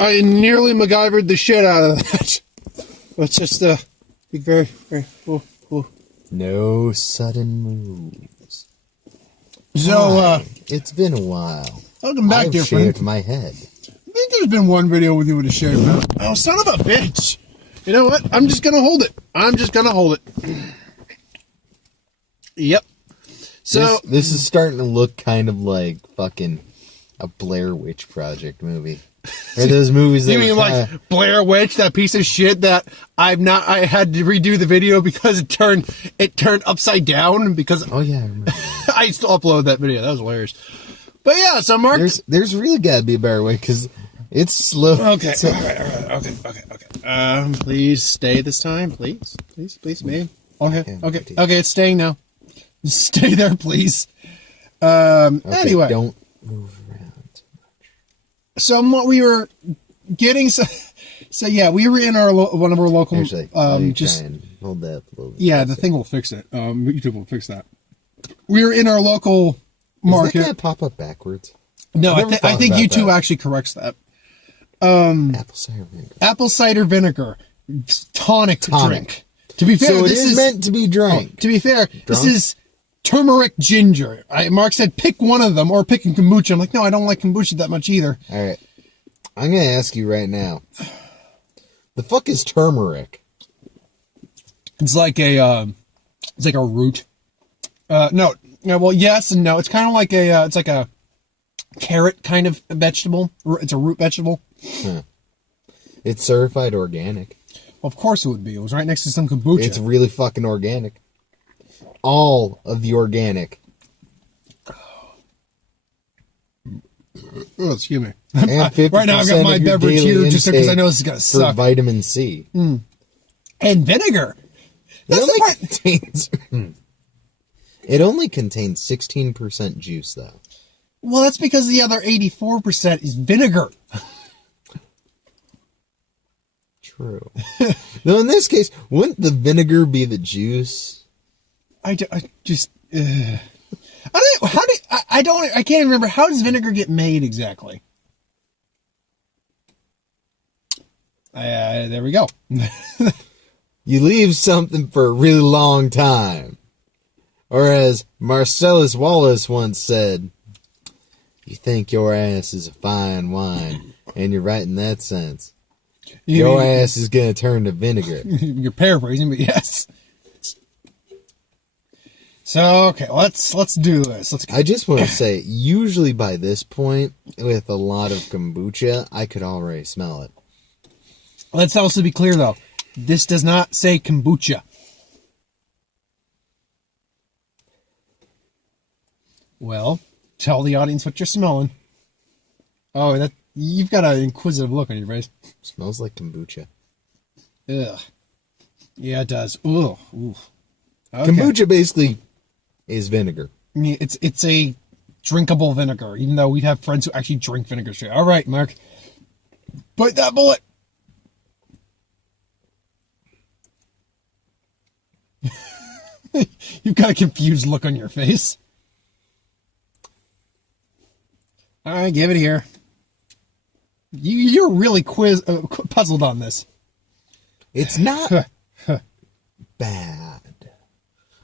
I nearly MacGyvered the shit out of that. Let's just be very, very cool. No sudden moves. So, it's been a while. Welcome back, dear friend. I've shaved my head. I think there's been one video with you with a shave now. Oh, son of a bitch. You know what? I'm just going to hold it. Yep. So this is starting to look kind of like fucking a Blair Witch Project movie. Or those movies that you mean like Blair Witch, that piece of shit that I had to redo the video because it turned upside down because oh yeah, I remember. I used to upload that video. That was hilarious. But yeah, so Mark, there's really got to be a better way because it's slow. Okay. All right. Okay. Please stay this time, please, babe. Okay. It's staying now. Just stay there, please. Anyway, don't move around too much. So what we were getting, so yeah, we were in our one of our local. Actually, just hold that up a little bit. Yeah, the thing will fix it. YouTube will fix that. We were in our local market. Does that guy pop up backwards? No, I think YouTube actually corrects that. Apple cider vinegar tonic drink. To be fair, so this is meant to be drank. To be fair, this is turmeric ginger. Mark said pick one of them or pick a kombucha. I'm like, no, I don't like kombucha that much either. All right, I'm gonna ask you right now. The fuck is turmeric? It's like a root. No, well, yes and no. It's kind of like it's like a carrot kind of vegetable. It's a root vegetable. Huh. It's certified organic. Of course it would be. It was right next to some kombucha. It's really fucking organic. All of the organic. Oh, excuse me. And right now I've got my beverage here just because I know this is going to suck. For vitamin C. And vinegar. It only contains 16% juice, though. Well, that's because the other 84% is vinegar. True. Though in this case, wouldn't the vinegar be the juice? I can't remember. How does vinegar get made exactly? There we go. You leave something for a really long time. Or as Marcellus Wallace once said, you think your ass is a fine wine, and you're right in that sense. Your ass is going to turn to vinegar. You're paraphrasing, but yes. So, okay, let's do this. I just want to say, usually by this point, with a lot of kombucha, I could already smell it. Let's also be clear, though. This does not say kombucha. Well, tell the audience what you're smelling. Oh, you've got an inquisitive look on your face. Smells like kombucha. Ugh. Yeah, it does. Ugh. Ooh. Okay. Kombucha basically is vinegar. It's a drinkable vinegar, even though we have friends who actually drink vinegar straight. All right, Mark. Bite that bullet. You've got a confused look on your face. All right, give it here. You're really puzzled on this. It's not bad.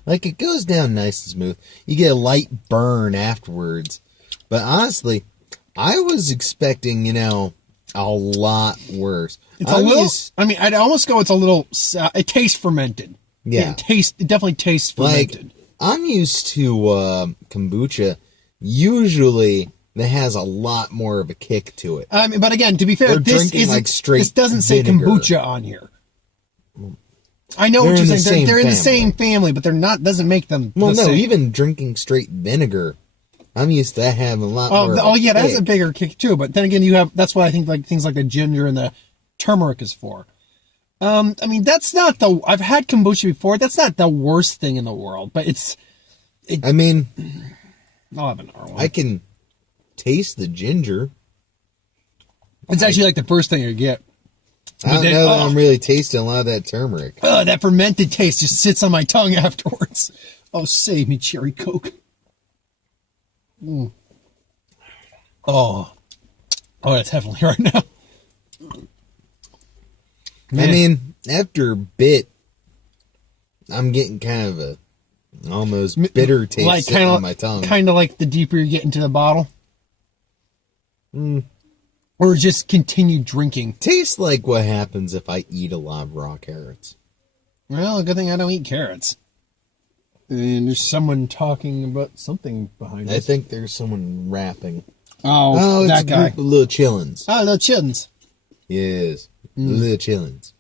Like, it goes down nice and smooth. You get a light burn afterwards. But honestly, I was expecting, a lot worse. It's I'd almost go, it tastes fermented. Yeah. It definitely tastes fermented. Like, I'm used to kombucha. Usually, that has a lot more of a kick to it. But again, to be fair, this doesn't say kombucha on here. I know what you're saying. They're in the same family, but they're not. Doesn't make them. Well, no, even drinking straight vinegar, I'm used to having a lot more. Oh, yeah, that's a bigger kick too. But then again, that's what I think like things like the ginger and the turmeric is for. That's not I've had kombucha before. That's not the worst thing in the world, but I'll have another one. I can taste the ginger. It's actually like the first thing you get. I don't know that I'm really tasting a lot of that turmeric. That fermented taste just sits on my tongue afterwards. Oh, save me, cherry Coke. Mm. Oh, that's heavenly right now. I mean, after a bit, I'm getting kind of a almost bitter taste like sitting on my tongue. Kind of like the deeper you get into the bottle. Or just continue drinking. Tastes like what happens if I eat a lot of raw carrots. Well, a good thing I don't eat carrots. And there's someone talking about something behind us. I think there's someone rapping. Oh, it's that a guy. group of little chillins. Oh, little chittens. Yes, little chillins.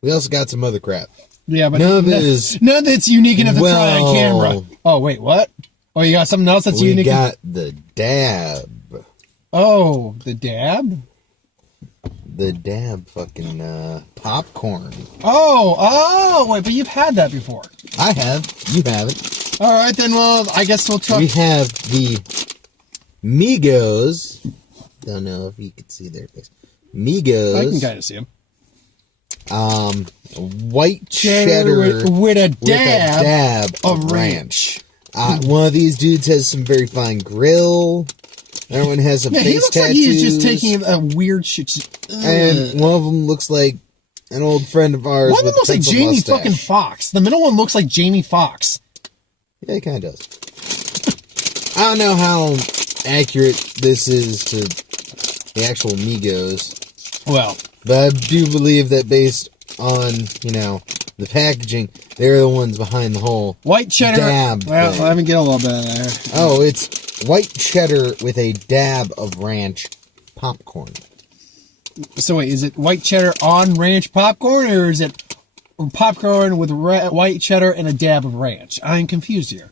We also got some other crap. Yeah, but none of it is none that's unique enough to try on camera. well. Oh, wait, what? Oh, you got something else that's unique? We got the dab. Oh, the dab? The dab fucking popcorn. Oh, wait, but you've had that before. I have. You haven't. All right, then, well, I guess we'll talk. We have the Migos. Don't know if you can see their face. Migos. I can kind of see them. White cheddar with a dab of ranch. One of these dudes has some very fine grill. Another one has some face he looks tattoos. like he's just taking a weird shit. And one of them looks like an old friend of ours. One of them looks like Jamie mustache. fucking Foxx. The middle one looks like Jamie Foxx. Yeah, he kind of does. I don't know how accurate this is to the actual Migos. Well, but I do believe that based on, the packaging, they're the ones behind the whole white cheddar. dab Well, thing. let me get a little bit of there. Oh, it's white cheddar with a dab of ranch popcorn. So wait, is it white cheddar on ranch popcorn, or is it popcorn with white cheddar and a dab of ranch? I'm confused here.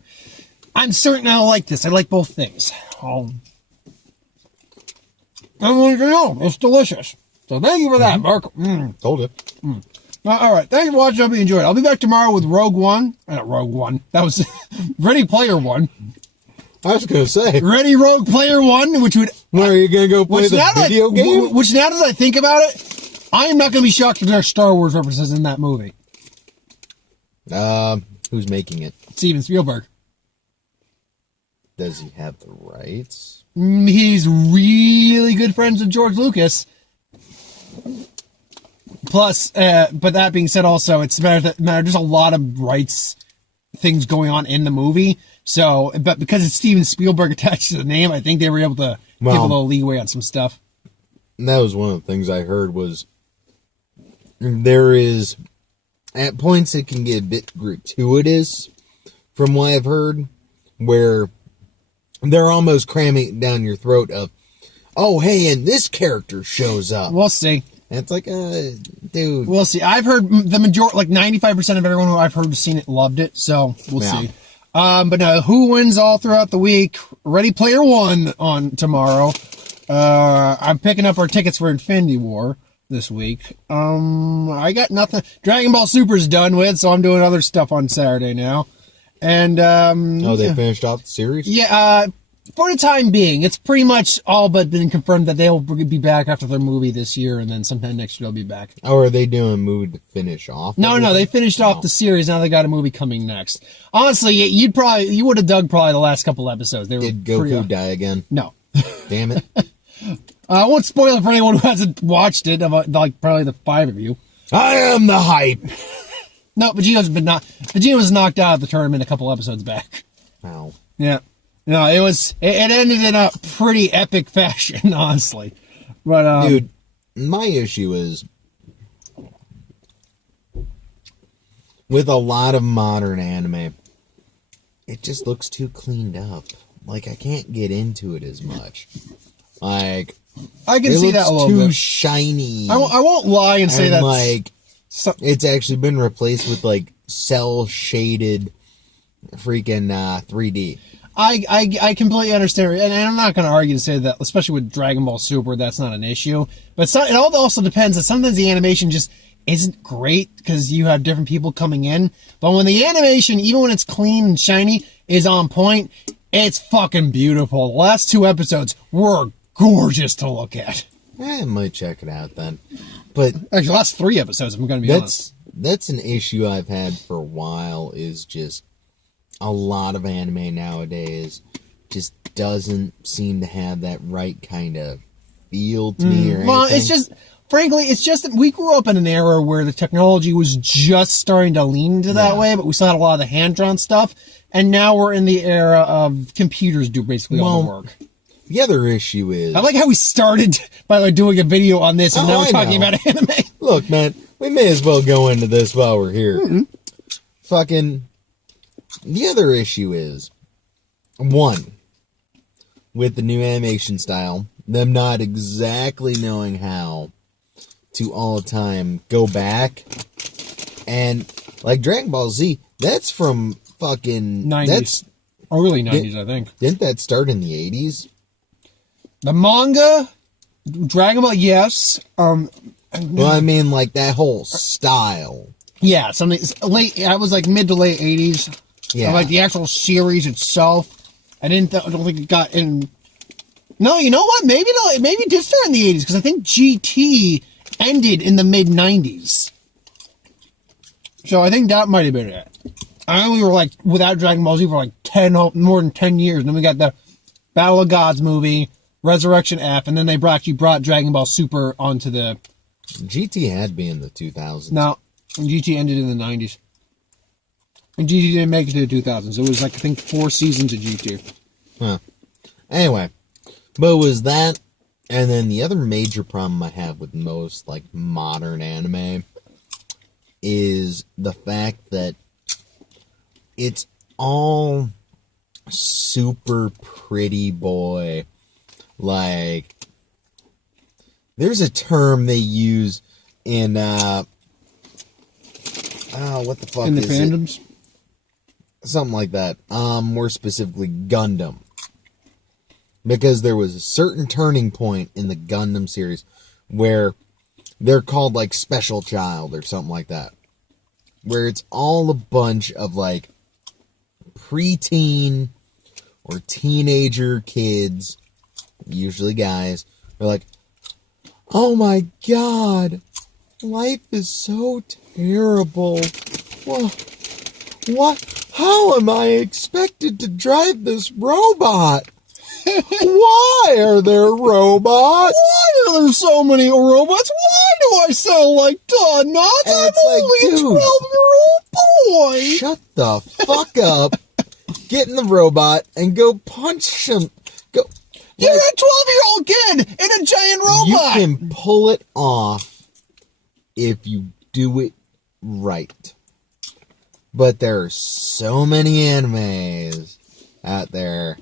I'm certain I like this. I like both things. I want to know. It's delicious. So thank you for that, Mark. Told you. All right. Thanks for watching. I hope you enjoyed it. I'll be back tomorrow with Rogue One. Not Rogue One. That was Ready Player One. I was going to say. Ready Rogue Player One, which would... Where are you going to go play the video game? Which now that I think about it, I am not going to be shocked if there are Star Wars references in that movie. Who's making it? Steven Spielberg. Does he have the rights? He's really good friends with George Lucas. Plus, but that being said, also, it's there's a lot of rights things going on in the movie. So, but because it's Steven Spielberg attached to the name, I think they were able to give a little leeway on some stuff. And that was one of the things I heard was there is, at points it can get a bit gratuitous, from what I've heard, where they're almost cramming it down your throat of, oh, hey, and this character shows up. We'll see. And it's like, dude. We'll see. I've heard the majority, like 95% of everyone who I've heard seen it loved it, so we'll see. But now, who wins all throughout the week? Ready Player One on tomorrow. I'm picking up our tickets for Infinity War this week. I got nothing. Dragon Ball Super's done with, so I'm doing other stuff on Saturday now. And, they finished off the series? Yeah, for the time being, it's pretty much all but been confirmed that they'll be back after their movie this year, and then sometime next year they'll be back. Oh, are they doing a movie to finish off? No, they finished off the series. Now they got a movie coming next. Honestly, you would have dug probably the last couple episodes. Did Goku die again? No. Damn it. I won't spoil it for anyone who hasn't watched it, like probably the 5 of you. I am the hype. No, Vegeta was knocked out of the tournament a couple episodes back. Wow. Yeah. No, it ended in a pretty epic fashion, honestly. But dude, my issue is with a lot of modern anime, it just looks too cleaned up. Like, I can't get into it as much. Like, I can see that a little bit. too shiny. I won't lie and say that. Like, it's actually been replaced with like cell shaded freaking 3D. I completely understand, and I'm not going to argue to say that, especially with Dragon Ball Super, that's not an issue. But it all also depends that sometimes the animation just isn't great because you have different people coming in. But when the animation, even when it's clean and shiny, is on point, it's fucking beautiful. The last 2 episodes were gorgeous to look at. I might check it out then. But actually, the last 3 episodes, I'm going to be honest. That's an issue I've had for a while, is just a lot of anime nowadays just doesn't seem to have that right kind of feel to me or anything. Well, it's just, frankly, it's just that we grew up in an era where the technology was just starting to lean into that way, but we still had a lot of the hand-drawn stuff. And now we're in the era of computers do basically all the work. The other issue is... I like how we started by doing a video on this, and now we're talking about anime. Look, man, we may as well go into this while we're here. Fucking... The other issue is, one, with the new animation style, them not exactly knowing how to all the time go back. And, like, Dragon Ball Z, that's from fucking... 90s. Early 90s, I think. Didn't that start in the 80s? The manga, Dragon Ball, yes. Well, I mean, like, that whole style. Yeah, something late. I was like mid to late 80s. Yeah. Like the actual series itself. I don't think it got in. No, you know what? Maybe it did start in the 80s because I think GT ended in the mid 90s. So I think that might have been it. I know we were like without Dragon Ball Z for like more than 10 years. And then we got the Battle of Gods movie. Resurrection F, and then they actually brought Dragon Ball Super onto the... GT had been in the 2000s. No, GT ended in the 90s. And GT didn't make it to the 2000s. It was like, I think, 4 seasons of GT. Huh. Anyway, but it was that, and then the other major problem I have with most, like, modern anime is the fact that it's all super pretty boy. Like, there's a term they use in, what the fuck in the is fandoms? it? Something like that. More specifically, Gundam. Because there was a certain turning point in the Gundam series where they're called, like, Special Child or something like that. Where it's all a bunch of, like, preteen or teenager kids, usually guys, are like, oh my god, life is so terrible. What? How am I expected to drive this robot? Why are there robots? Why are there so many robots? Why do I sound like Don Knotts? I'm only a 12-year-old boy. Shut the fuck up. Get in the robot and go punch him. Go. You're a 12-year-old kid in a giant robot. You can pull it off if you do it right. But there are so many animes out there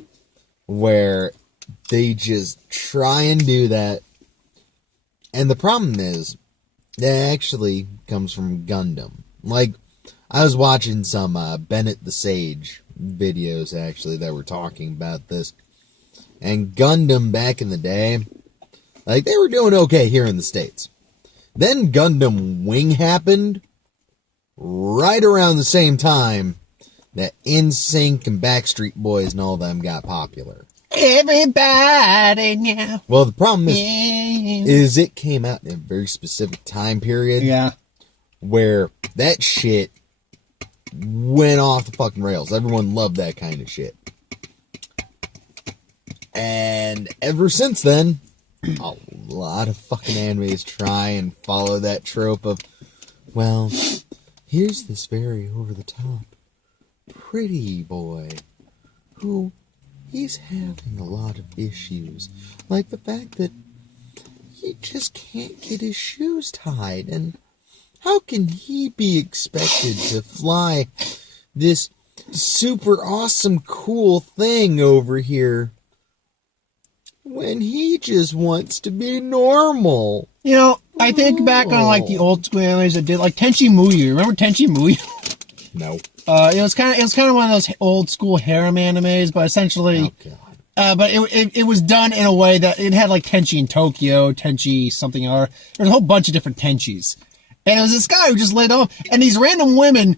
where they just try and do that. And the problem is, that actually comes from Gundam. Like, I was watching some Bennett the Sage videos, actually, that were talking about this. And Gundam back in the day, like, they were doing okay here in the States. Then Gundam Wing happened right around the same time that NSYNC and Backstreet Boys and all them got popular. Everybody now. Well, the problem is it came out in a very specific time period. Yeah. Where that shit went off the fucking rails. Everyone loved that kind of shit. And ever since then, a lot of fucking animes try and follow that trope of, well, here's this very over-the-top pretty boy who he's having a lot of issues. Like the fact that he just can't get his shoes tied. And how can he be expected to fly this super awesome cool thing over here when he just wants to be normal? You know, I think back on like the old school animes that did, like Tenchi Muyo. Remember Tenchi Muyo? No. It was kind of one of those old school harem animes, but essentially, but it was done in a way that it had like Tenchi in Tokyo, Tenchi something or other. There's a whole bunch of different Tenchis, and it was this guy who just laid off, and these random women,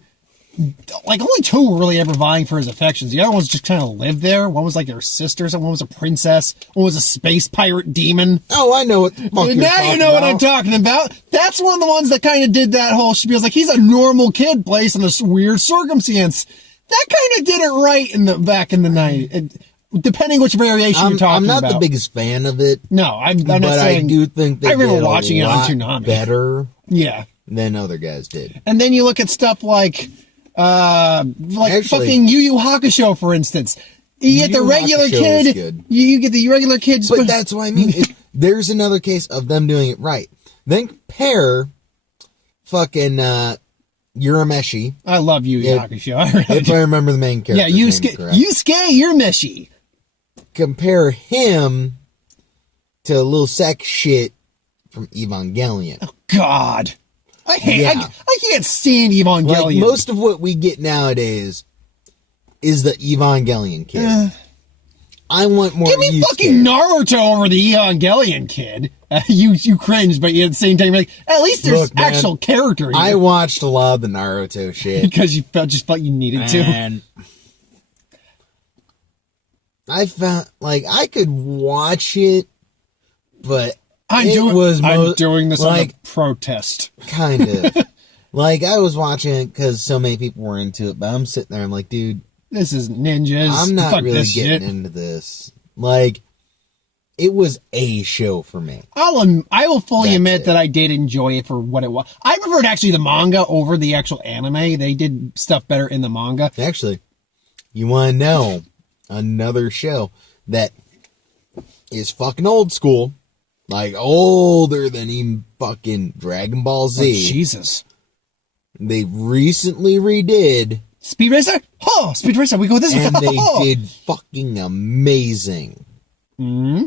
like only 2 were really ever vying for his affections. The other ones just kind of lived there. One was like their sisters, and one was a princess. One was a space pirate demon. Oh, I know what the fuck Now you know what I'm talking about. That's one of the ones that kind of did that whole spiel. Like, he's a normal kid placed in this weird circumstance. That kind of did it right back in the 90s. depending which variation you're talking I'm not about. the biggest fan of it. No, I'm not but saying. I do think they I remember did watching a it on lot Toonami. better Yeah. than other guys did. And then you look at stuff like Actually, fucking Yu Yu Hakusho, for instance. You get the regular Hakusho is kid. good. You get the regular kids. But that's what I mean. There's another case of them doing it right. Then compare fucking Urameshi. I love Yu Yu Hakusho. I really If do. I remember the main character. Yeah, Yusuke Urameshi. Compare him to a little sack of shit from Evangelion. Oh, God. I hate. Yeah. I can't stand Evangelion. Like, most of what we get nowadays is the Evangelion kid. I want more. Give me fucking Naruto over the Evangelion kid. You cringe, but at the same time, you're like, at least there's Look, man, actual character. I watched a lot of the Naruto shit. Because you felt you needed to. And I found, like, I could watch it, but I'm doing this like, on a protest. Kind of. Like, I was watching it because so many people were into it, but I'm sitting there, I'm like, dude, this is ninjas. I'm not Fuck really this getting shit. into this. Like, it was a show for me. I will fully That's admit it. that I did enjoy it for what it was. I preferred actually the manga over the actual anime. They did stuff better in the manga. Actually, you want to know another show that is fucking old school, like older than even fucking Dragon Ball Z. Oh, Jesus. They recently redid, Speed Racer? Oh, Speed Racer, we go this way. and they did fucking amazing. Hmm?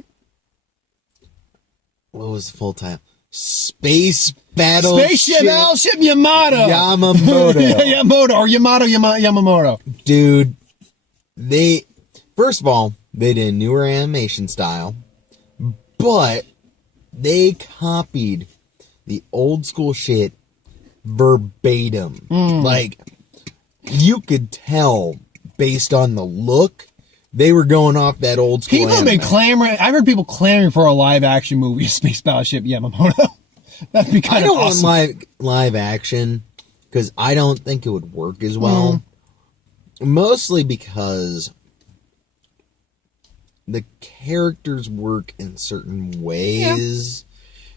What was the full title? Space Battle Spaceship Battleship Yamato. Yamamoto. Yamamoto or Yamamoto. Dude, first of all, they did a newer animation style, but they copied the old school shit verbatim. Like, you could tell based on the look, they were going off that old school People have been anime. clamoring. I've heard people clamoring for a live action movie of Space Battleship Yamamoto. That'd be I kind of don't awesome. want live action because I don't think it would work as well. Mostly because the characters work in certain ways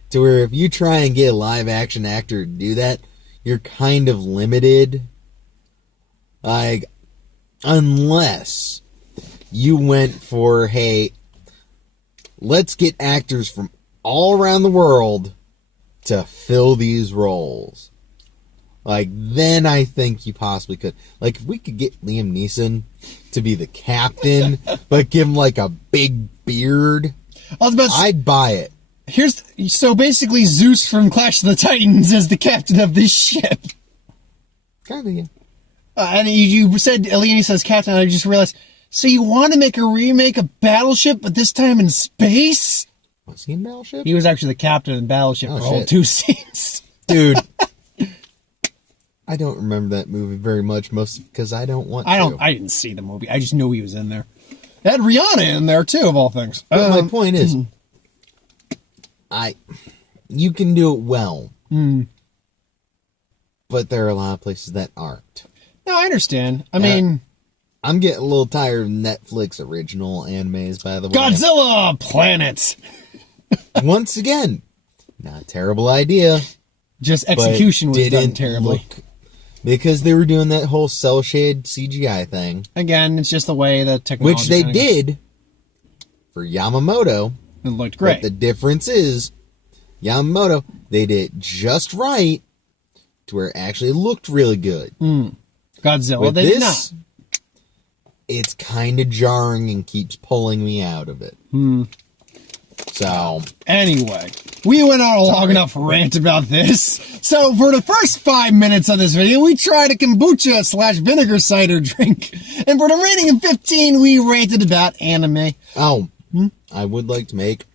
to where if you try and get a live action actor to do that, you're kind of limited. Like, unless you went for, hey, let's get actors from all around the world to fill these roles. Like, then I think you possibly could. Like, if we could get Liam Neeson to be the captain, but give him, like, a big beard, I was about to say, I'd buy it. so basically Zeus from Clash of the Titans is the captain of this ship. Kind of, yeah. And you said Liam Neeson as captain, and I just realized, so you want to make a remake of Battleship, but this time in space? Was he in Battleship? He was actually the captain in Battleship for all 2 scenes. Dude. I don't remember that movie very much, mostly because I don't want to. I didn't see the movie. I just knew he was in there. It had Rihanna in there, too, of all things. But my point is, you can do it well. But there are a lot of places that aren't. No, I understand. I mean, I'm getting a little tired of Netflix original animes, by the way. Godzilla Planet. Once again, not a terrible idea. Just execution but was done didn't terribly. look- because they were doing that whole cell shade CGI thing, Again, it's just the way the technology which they kinda did for Yamamoto. It looked great. But the difference is, Yamamoto, they did it just right to where it actually looked really good. Godzilla, With they did not. this, it's kind of jarring and keeps pulling me out of it. So, Anyway, we went on a long enough rant about this. So for the first 5 minutes of this video, we tried a kombucha / vinegar cider drink. And for the remaining of 15, we ranted about anime. I would like to make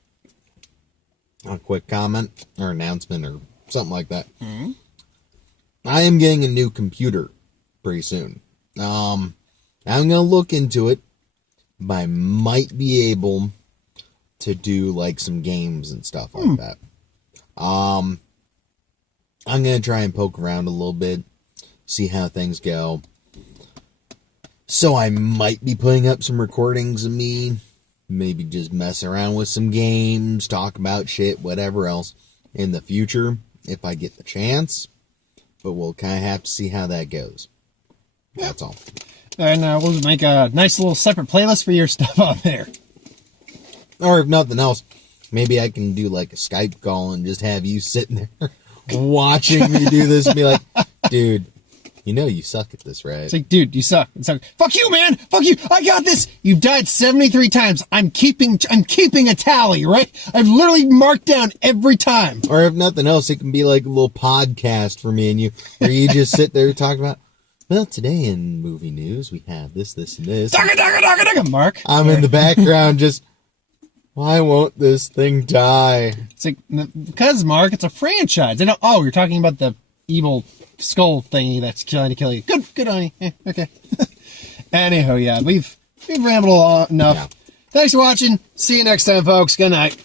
a quick comment or announcement or something like that. I am getting a new computer pretty soon. I'm going to look into it, but I might be able to do like some games and stuff like that. I'm going to try and poke around a little bit, see how things go. So I might be putting up some recordings of me, maybe just mess around with some games, talk about shit, whatever else in the future, if I get the chance. But we'll kind of have to see how that goes. That's all. And we'll make a nice little separate playlist for your stuff on there. Or if nothing else, maybe I can do like a Skype call and just have you sitting there watching me do this and be like, dude, you know you suck at this, right? It's like, dude, you suck. It's like, fuck you, man. Fuck you. I got this. You've died 73 times. I'm keeping a tally, right? I've literally marked down every time. Or if nothing else, it can be like a little podcast for me and you, where you just sit there talking about, well, today in movie news, we have this, and this. Mark. I'm in the background just, why won't this thing die? It's like, because, Mark, it's a franchise. They don't, oh, you're talking about the evil skull thingy that's trying to kill you. Good on you. Okay. Anyhow, yeah, we've rambled enough. Yeah. Thanks for watching. See you next time, folks. Good night.